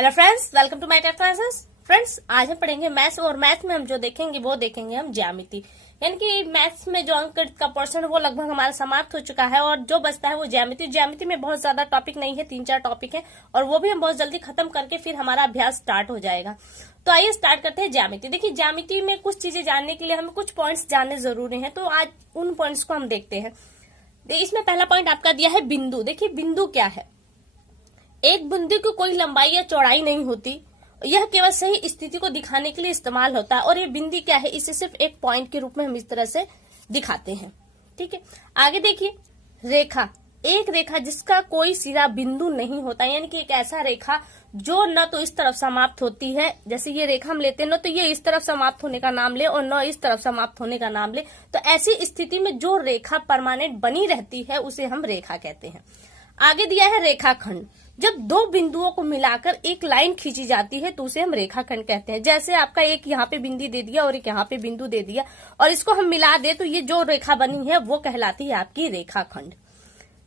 Hello friends, welcome to my tech classes. Friends, आज हम पढ़ेंगे मैथ्स और मैथ में हम जो देखेंगे वो देखेंगे हम ज्यामिति। यानी कि मैथ्स में जो अंक का पोर्शन वो लगभग हमारा समाप्त हो चुका है और जो बचता है वो ज्यामिति। ज्यामिति में बहुत ज्यादा टॉपिक नहीं है, 3-4 टॉपिक है और वो भी हम बहुत जल्दी खत्म करके फिर हमारा अभ्यास स्टार्ट हो जाएगा। तो आइए स्टार्ट करते हैं ज्यामिति। देखिए, ज्यामिति में कुछ चीजें जानने के लिए हमें कुछ पॉइंट्स जानने जरूरी है, तो आज उन पॉइंट्स को हम देखते हैं। इसमें पहला पॉइंट आपका दिया है बिंदु। देखिए, बिंदु क्या है? एक बिंदु की कोई लंबाई या चौड़ाई नहीं होती, यह केवल सही स्थिति को दिखाने के लिए इस्तेमाल होता है। और ये बिंदु क्या है, इसे सिर्फ एक पॉइंट के रूप में हम इस तरह से दिखाते हैं। ठीक है, आगे देखिए रेखा। एक रेखा जिसका कोई सीधा बिंदु नहीं होता, यानी कि एक ऐसा रेखा जो न तो इस तरफ समाप्त होती है, जैसे ये रेखा हम लेते हैं, न तो ये इस तरफ समाप्त होने का नाम ले और न इस तरफ समाप्त होने का नाम ले। तो ऐसी स्थिति में जो रेखा परमानेंट बनी रहती है उसे हम रेखा कहते हैं। आगे दिया है रेखाखंड। जब दो बिंदुओं को मिलाकर एक लाइन खींची जाती है तो उसे हम रेखाखंड कहते हैं। जैसे आपका एक यहाँ पे बिंदु दे दिया और एक यहाँ पे बिंदु दे दिया और इसको हम मिला दे तो ये जो रेखा बनी है वो कहलाती है आपकी रेखाखंड।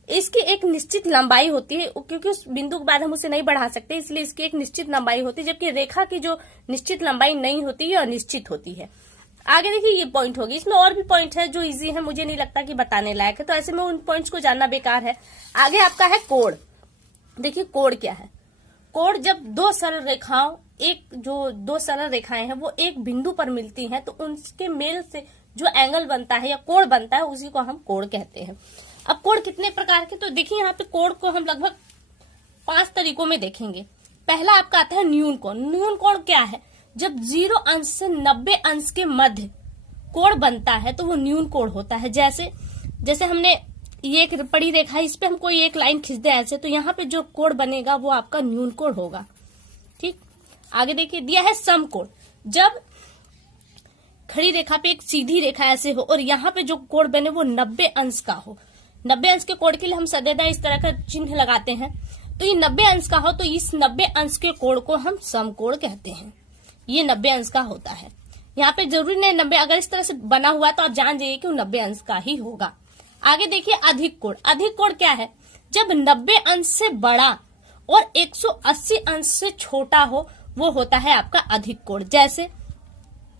इसकी एक निश्चित लंबाई होती है, क्योंकि उस बिंदु के बाद हम उसे नहीं बढ़ा सकते, इसलिए इसकी एक निश्चित लंबाई होती है, जबकि रेखा की जो निश्चित लंबाई नहीं होती है अनिश्चित होती है। आगे देखिए, ये पॉइंट होगी। इसमें और भी पॉइंट है जो इजी है, मुझे नहीं लगता कि बताने लायक है, तो ऐसे में उन पॉइंट्स को जानना बेकार है। आगे आपका है कोण। देखिए, कोण क्या है? कोण जब दो सरल रेखाएं हैं वो एक बिंदु पर मिलती हैं तो उनके मेल से जो एंगल बनता है या कोण बनता है उसी को हम कोण कहते हैं। अब कोण कितने प्रकार के, तो देखिए यहाँ पे कोण को हम लगभग 5 तरीकों में देखेंगे। पहला आपका आता है न्यून कोण। न्यून कोण क्या है? जब 0 अंश से 90 अंश के मध्य कोण बनता है तो वो न्यून कोण होता है। जैसे हमने ये एक बड़ी रेखा है, इस पे हम कोई एक लाइन खींच दे ऐसे, तो यहाँ पे जो कोण बनेगा वो आपका न्यून कोण होगा। ठीक, आगे देखिए दिया है समकोण। जब खड़ी रेखा पे एक सीधी रेखा ऐसे हो और यहाँ पे जो कोण बने वो 90 अंश का हो। 90 अंश के कोण के लिए हम सदैव इस तरह का चिन्ह लगाते हैं। तो ये 90 अंश का हो तो इस 90 अंश के कोण को हम समकोण कहते हैं। ये 90 अंश का होता है। यहाँ पे जरूरी नहीं 90, अगर इस तरह से बना हुआ है तो आप जान जाइए कि वो 90 अंश का ही होगा। आगे देखिए अधिक कोण। अधिक कोण क्या है? जब 90 अंश से बड़ा और 180 अंश से छोटा हो वो होता है आपका अधिक कोण। जैसे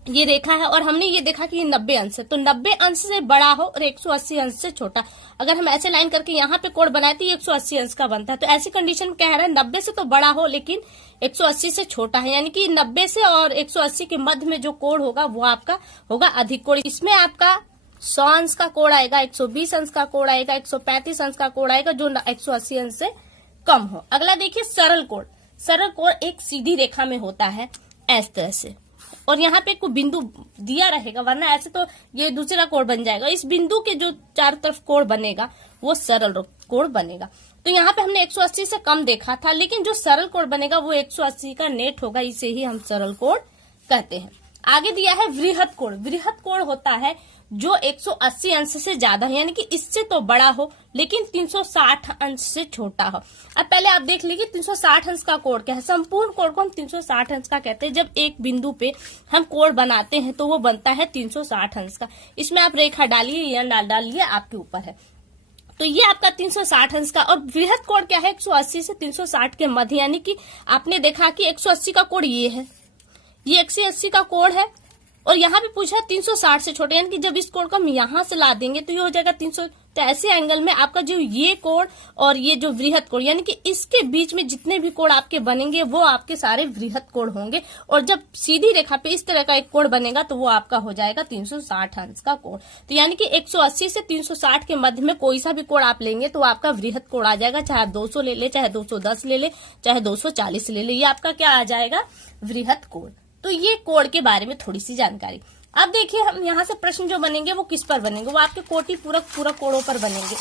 ये रेखा है और हमने ये देखा कि ये 90 अंश है, तो 90 अंश से बड़ा हो और 180 अंश से छोटा। अगर हम ऐसे लाइन करके यहाँ पे कोण बनाए तो ये 180 अंश का बनता है। तो ऐसी कंडीशन क्या है, 90 से तो बड़ा हो लेकिन 180 से छोटा है, यानी कि 90 से और 180 के मध्य में जो कोण होगा वो आपका होगा अधिक कोण। इसमें आपका 100 अंश का कोण आएगा, 120 अंश का कोण आएगा, 135 अंश का कोण आएगा जो 180 अंश से कम हो। अगला देखिए सरल कोण। सरल कोण एक सीधी रेखा में होता है इस तरह से, और यहाँ पे कोई बिंदु दिया रहेगा, वरना ऐसे तो ये दूसरा कोण बन जाएगा। इस बिंदु के जो चारों तरफ कोण बनेगा वो सरल कोण बनेगा। तो यहाँ पे हमने 180 से कम देखा था, लेकिन जो सरल कोण बनेगा वो 180 का नेट होगा, इसे ही हम सरल कोण कहते हैं। आगे दिया है वृहद कोण। वृहद कोण होता है जो 180 अंश से ज्यादा है, यानी कि इससे तो बड़ा हो लेकिन 360 अंश से छोटा हो। अब पहले आप देख लीजिए 360 अंश का कोण क्या है। संपूर्ण कोण को हम 360 अंश का कहते हैं। जब एक बिंदु पे हम कोण बनाते हैं तो वो बनता है 360 अंश का। इसमें आप रेखा डालिए या ना डालिए, आपके ऊपर है। तो ये आपका 360 अंश का। और वृहद कोण क्या है? 180 से 360 के मध्य, यानी कि आपने देखा कि 180 का कोण ये है, ये 180 का कोण है और यहाँ पे पूछा 360 से छोटे, यानी कि जब इस कोण को हम यहाँ से ला देंगे तो ये हो जाएगा 300। तो ऐसे एंगल में आपका जो ये कोण और ये जो वृहद कोण, यानी कि इसके बीच में जितने भी कोण आपके बनेंगे वो आपके सारे वृहद कोण होंगे। और जब सीधी रेखा पे इस तरह का एक कोण बनेगा तो वो आपका हो जाएगा 360 अंश का कोण। तो यानी कि 180 से 360 के मध्य में कोई सा भी कोण आप लेंगे तो आपका वृहद कोण आ जाएगा। चाहे आप 200 ले ले, चाहे 210 ले ले, चाहे 240 ले ले, ये आपका क्या आ जाएगा? वृहद कोण। तो ये कोण के बारे में थोड़ी सी जानकारी। अब देखिए हम यहाँ से प्रश्न जो बनेंगे वो किस पर बनेंगे, वो आपके कोटि पूरक कोणों पर बनेंगे।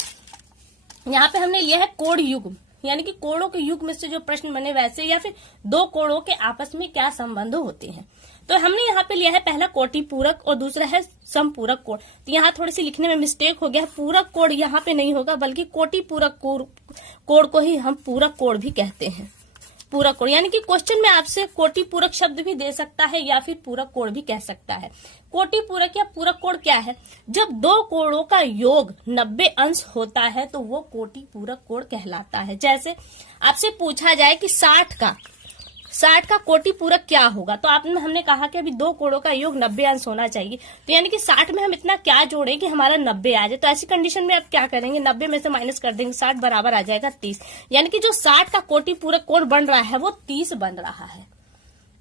यहाँ पे हमने लिया है कोण युग्म, यानी कि कोणों के युग में से जो प्रश्न बने वैसे, या फिर दो कोणों के आपस में क्या संबंध होते हैं। तो हमने यहाँ पे लिया है पहला कोटि पूरक और दूसरा है समपूरक कोण। तो यहाँ थोड़ी सी लिखने में मिस्टेक हो गया, पूरक कोण यहाँ पे नहीं होगा बल्कि कोटि पूरक कोण को ही हम पूरक कोण भी कहते हैं। पूरक कोण, यानी कि क्वेश्चन में आपसे कोटि पूरक शब्द भी दे सकता है या फिर पूरक कोण भी कह सकता है। कोटि पूरक या पूरक कोण क्या है? जब दो कोणों का योग 90 अंश होता है तो वो कोटि पूरक कोण कहलाता है। जैसे आपसे पूछा जाए कि 60 60 का कोटि पूरक क्या होगा? तो हमने कहा कि अभी दो कोणों का योग 90 अंश होना चाहिए, तो यानी कि 60 में हम इतना क्या जोड़ें कि हमारा 90 आ जाए। तो ऐसी कंडीशन में आप क्या करेंगे, 90 में से माइनस कर देंगे, 60 बराबर आ जाएगा 30। यानी कि जो 60 का कोटि पूरक कोण बन रहा है वो 30 बन रहा है।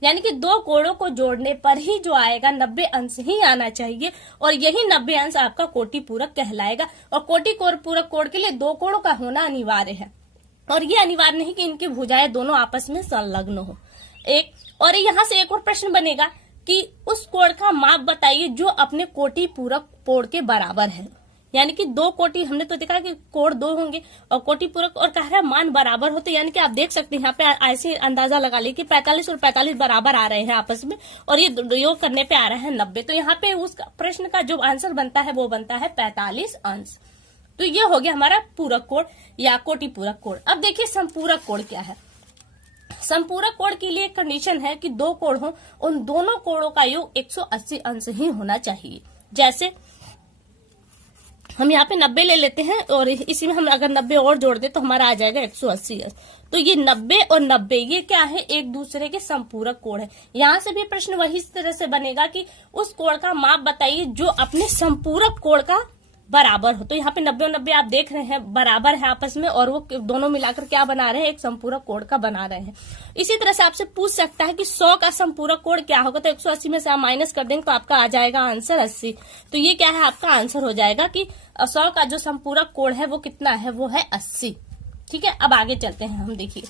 यानी कि दो कोणों को जोड़ने पर ही जो आएगा 90 अंश ही आना चाहिए, और यही 90 अंश आपका कोटि पूरक कहलाएगा। और कोटि पूरक कोण के लिए दो कोणों का होना अनिवार्य है, और ये अनिवार्य नहीं कि इनकी भुजाएं दोनों आपस में संलग्न हो। एक और यहाँ से एक और प्रश्न बनेगा कि उस कोण का माप बताइए जो अपने कोटि पूरक कोण के बराबर है। यानी कि दो कोटि, हमने तो देखा कि कोण दो होंगे और कोटि पूरक, और कह रहा है मान बराबर होते, यानी कि आप देख सकते हैं यहाँ पे ऐसे अंदाजा लगा ली कि 45 और 45 बराबर आ रहे हैं आपस में, और ये योग करने पे आ रहा है 90। तो यहाँ पे उस प्रश्न का जो आंसर बनता है वो बनता है 45 अंश। तो ये हो गया हमारा पूरक कोण या कोटि पूरक कोण। अब देखिए संपूरक कोण क्या है। संपूरक कोण के लिए कंडीशन है कि दो कोण हो, उन दोनों कोणों का योग 180 अंश ही होना चाहिए। जैसे हम यहाँ पे 90 ले लेते हैं, और इसी में हम अगर 90 और जोड़ दे तो हमारा आ जाएगा 180 अंश। तो ये 90 और 90 ये क्या है, एक दूसरे के संपूरक कोण है। यहाँ से भी प्रश्न वही तरह से बनेगा कि उस कोण का माप बताइए जो अपने संपूरक कोण का बराबर हो। तो यहाँ पे 90 और 90 आप देख रहे हैं बराबर है आपस में, और वो दोनों मिलाकर क्या बना रहे हैं, एक संपूरक कोण का बना रहे हैं। इसी तरह से आपसे पूछ सकता है कि 100 का संपूरक कोण क्या होगा, तो 180 में से आप माइनस कर देंगे तो आपका आ जाएगा आंसर 80। तो ये क्या है, आपका आंसर हो जाएगा कि 100 का जो संपूरक कोण है वो कितना है, वो है 80। ठीक है, अब आगे चलते हैं हम। देखिए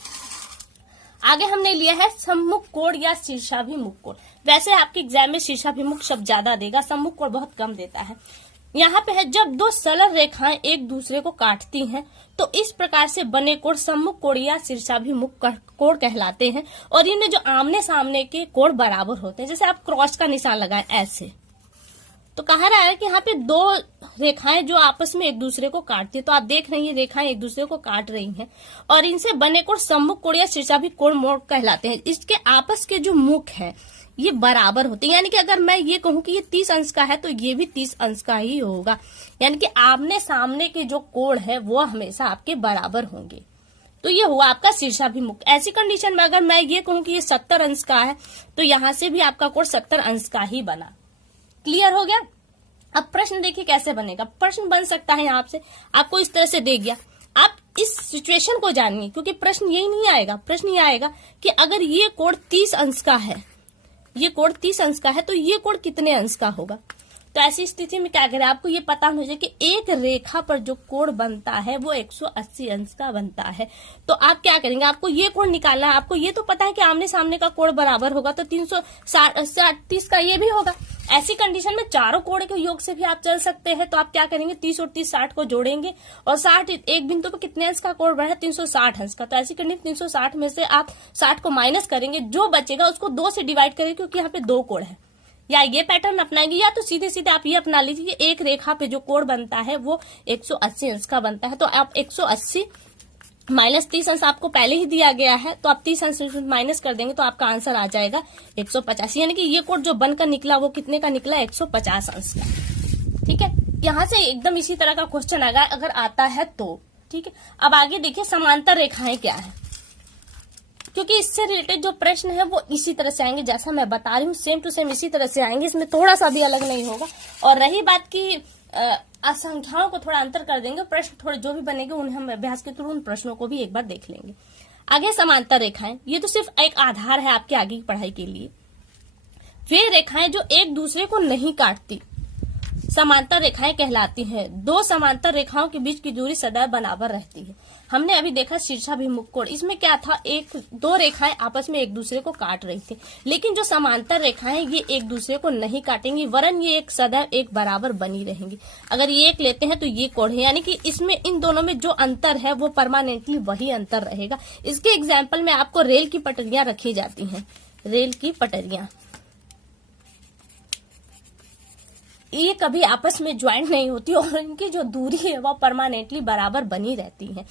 आगे हमने लिया है सम्मुख कोण या शीर्षाभिमुख कोण। वैसे आपके एग्जाम में शीर्षाभिमुख शब्द ज्यादा देगा, सम्मुख कोण बहुत कम देता है। यहाँ पे है जब दो सरल रेखाएं एक दूसरे को काटती हैं तो इस प्रकार से बने कोण सम्मुख कोण या शीर्षाभिमुख कोण कहलाते हैं, और इनमें जो आमने सामने के कोण बराबर होते हैं। जैसे आप क्रॉस का निशान लगाएं ऐसे, तो कहा रहा है कि यहाँ पे दो रेखाएं जो आपस में एक दूसरे को काटती है, तो आप देख रही हैं रेखाएं एक दूसरे को काट रही हैं, और इनसे बने कोण सम्मुख कोण या शीर्षाभिमुख कोण कहलाते हैं। इसके आपस के जो मुख है ये बराबर होते हैं। यानी कि अगर मैं ये कहूं कि ये 30 अंश का है तो ये भी 30 अंश का ही होगा। यानी कि आमने सामने के जो कोण है वो हमेशा आपके बराबर होंगे। तो ये हुआ आपका शीर्षाभिमुख। ऐसी कंडीशन में अगर मैं ये कहूं कि ये 70 अंश का है तो यहां से भी आपका कोण 70 अंश का ही बना। क्लियर हो गया। अब प्रश्न देखिए कैसे बनेगा। प्रश्न बन सकता है यहाँ से आपको इस तरह से दे गया, आप इस सिचुएशन को जानिए, क्योंकि प्रश्न यही नहीं आएगा। प्रश्न ये आएगा कि अगर ये कोण 30 अंश का है, ये कोण 30 अंश का है, तो ये कोण कितने अंश का होगा। तो ऐसी स्थिति में क्या करें, आपको ये पता होना चाहिए कि एक रेखा पर जो कोण बनता है वो 180 अंश का बनता है। तो आप क्या करेंगे, आपको ये कोण निकालना है। आपको ये तो पता है कि आमने सामने का कोण बराबर होगा, तो 330 का ये भी होगा। ऐसी कंडीशन में चारों कोण के योग से भी आप चल सकते हैं। तो आप क्या करेंगे, 30 और 30 60 को जोड़ेंगे, और 60 एक बिंदु पर कितने अंश का कोण बना है, 360 अंश का। तो ऐसी कंडीशन 360 में से आप 60 को माइनस करेंगे, जो बचेगा उसको 2 से डिवाइड करेंगे, क्योंकि यहाँ पे दो कोण है। या ये पैटर्न अपनाएंगे, या तो सीधे सीधे आप ये अपना लीजिए, एक रेखा पे जो कोण बनता है वो 180 अंश का बनता है। तो आप 180 माइनस 30 अंश आपको पहले ही दिया गया है, तो आप 30 अंश माइनस कर देंगे तो आपका आंसर आ जाएगा 150। यानी कि ये कोण जो बनकर निकला वो कितने का निकला, 150 अंश का। ठीक है, यहाँ से एकदम इसी तरह का क्वेश्चन आएगा अगर आता है तो। ठीक है, अब आगे देखिए समांतर रेखाएं क्या है, क्योंकि इससे रिलेटेड जो प्रश्न है वो इसी तरह से आएंगे जैसा मैं बता रही हूँ, सेम टू सेम इसी तरह से आएंगे, इसमें थोड़ा सा भी अलग नहीं होगा। और रही बात की संख्याओं को थोड़ा अंतर कर देंगे, प्रश्न थोड़े जो भी बनेंगे उन्हें हम अभ्यास के थ्रू उन प्रश्नों को भी एक बार देख लेंगे। आगे समांतर रेखाएं, ये तो सिर्फ एक आधार है आपके आगे की पढ़ाई के लिए। वे रेखाएं जो एक दूसरे को नहीं काटती समांतर रेखाएं कहलाती हैं। दो समांतर रेखाओं के बीच की दूरी सदैव बराबर रहती है। हमने अभी देखा शीर्षाभिमुख कोण, इसमें क्या था, दो रेखाएं आपस में एक दूसरे को काट रही थी, लेकिन जो समांतर रेखाएं ये एक दूसरे को नहीं काटेंगी, वरन ये एक सदैव एक बराबर बनी रहेंगी। अगर ये एक लेते हैं तो ये कोण है, यानी कि इसमें इन दोनों में जो अंतर है वो परमानेंटली वही अंतर रहेगा। इसके एग्जाम्पल में आपको रेल की पटरियां रखी जाती हैं। रेल की पटरियां ये कभी आपस में ज्वाइंट नहीं होती और इनकी जो दूरी है वो परमानेंटली बराबर बनी रहती है।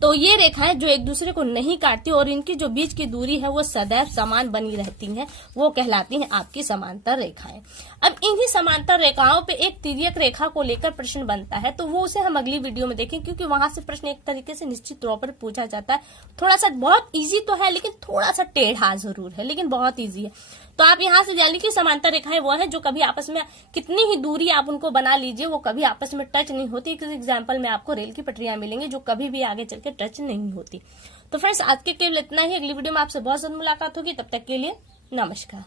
तो ये रेखाएं जो एक दूसरे को नहीं काटती और इनकी जो बीच की दूरी है वो सदैव समान बनी रहती हैं, वो कहलाती हैं आपकी समांतर रेखाएं। अब इन्हीं समांतर रेखाओं पे एक तिर्यक रेखा को लेकर प्रश्न बनता है, तो वो उसे हम अगली वीडियो में देखें, क्योंकि वहां से प्रश्न एक तरीके से निश्चित तौर पर पूछा जाता है। थोड़ा सा बहुत ईजी तो है, लेकिन थोड़ा सा टेढ़ा जरूर है, लेकिन बहुत ईजी है। तो आप यहाँ से जानिए कि समांतर रेखाएं वो है जो कभी आपस में कितनी ही दूरी आप उनको बना लीजिए वो कभी आपस में टच नहीं होती। एक एग्जाम्पल में आपको रेल की पटरियां मिलेंगी जो कभी भी आगे चल के टच नहीं होती। तो फ्रेंड्स, आज के केवल इतना ही। अगली वीडियो में आपसे बहुत जल्द मुलाकात होगी, तब तक के लिए नमस्कार।